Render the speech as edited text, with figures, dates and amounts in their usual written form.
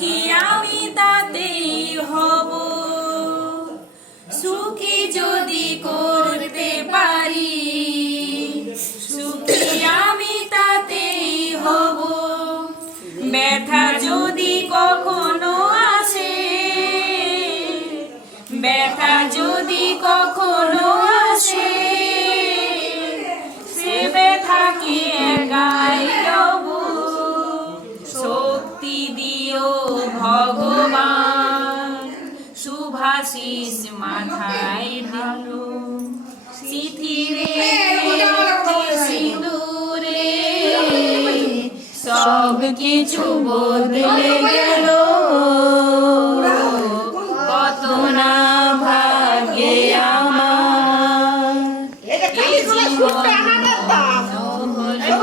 সুখী আমি তাতেই হব, সুখী যদি করতে পারি, সুখী আমি তাতেই হব। ব্যথা যদি কখনো আসে, ব্যথা যদি কখনো আসে, সে ব্যথাকে একাই লব। শক্তি দিও ভগবান, শুভাশিস মাথায় ঢালো। সিঁথিরে সিঁদুরে সব কিছু বদলে গেল, কত না ভাগ্যে আমার এই জীবন হলো।